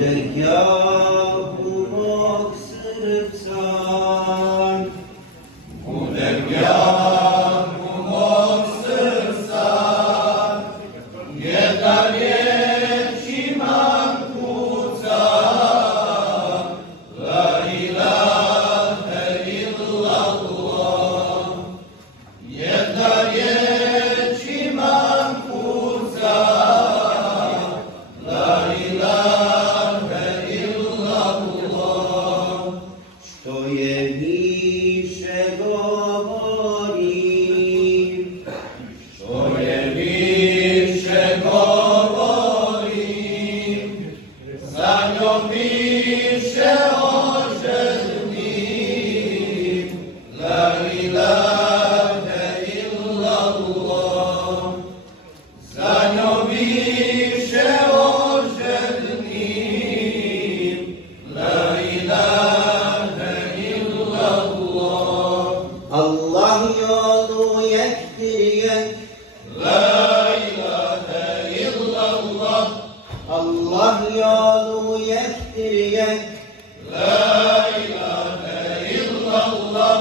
dergahu mog srca, u dergahu mog srca, jedna riječ imam kuca, la ilaha illallah, jedna riječ imam kuca, la ilaha illallah, što je više govorim, što je više govorim, za njom više oželim, la ilaha illallah, za njom više oželim, la ilaha illallah, Allah yolu yektir, la ilaha illallah, Allah yolu yektir, la ilahe illallah,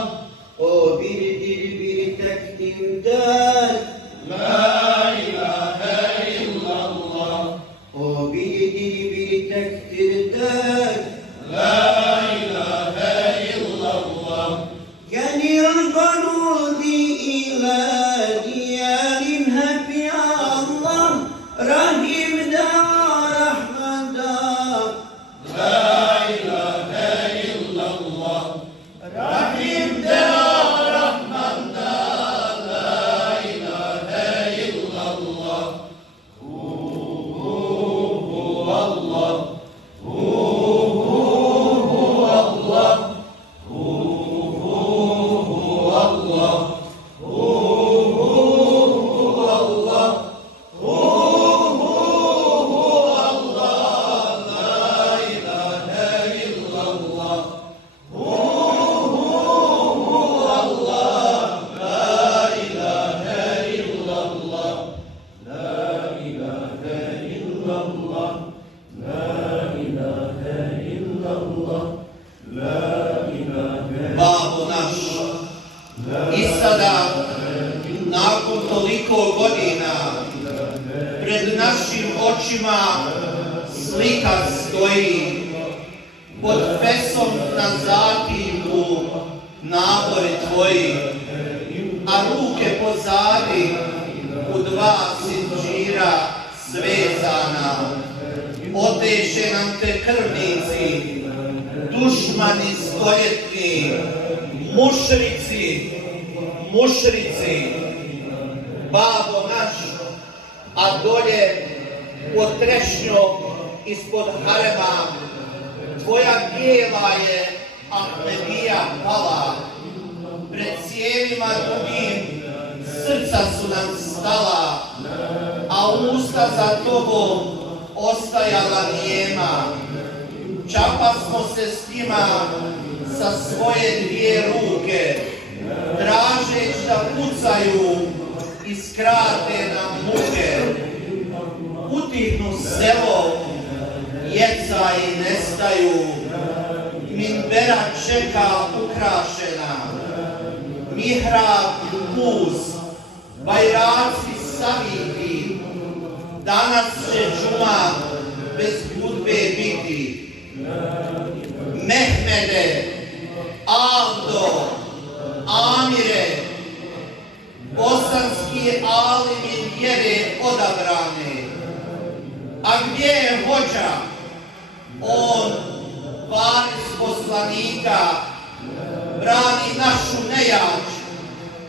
o birdir bir tektimdir, la ilahe illallah, o birdir bir tektirdir. la ilahe illallah, Geliyor kanudi ile diyelim hep ya Allah, Rahim'de Rahman'da. la ilahe illallah, Rahim'de Rahman'da, la ilahe illallah, Allah, Allah, Allah, Babo naš, i sada, nakon toliko godina, pred našim očima slika stoji, pod fesom na zativku nabori tvoji, a ruke pozadi u dva sinđira svezana. Oteše nam te krvnici, dušmani stoljetni, mušrici, babo naš, a dolje pod trešnjom ispod harema, tvoja bijela je Ahmedija pala, pred cijevima drugim srca su nam stala, a usta za tobom ostajala nijema. Čapa smo se s njima sa svoje dvije ruke, tražeć da pucaju i skrate nam muke. Utihnu selo, jeca i nestaju, minbera čeka ukrašena, mihrab pus, bajraci saviti, danas će džuma bez hudbe biti. Mehmede, Aldo, Amire, bosanski alimi vjere odabrane. A gdje je hođa? On, varis poslanika, brani našu nejač,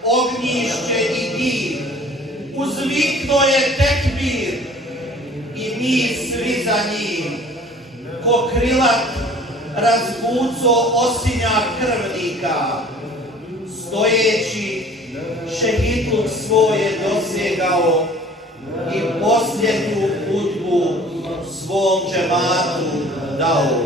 ognjišće i div. Uzvikno je tekbir i mi svi za njim. Ko krilat razbuco osinja krvnika, stojeći šehitluk svoje dosegao i posljednju hudbu svom džematu dao.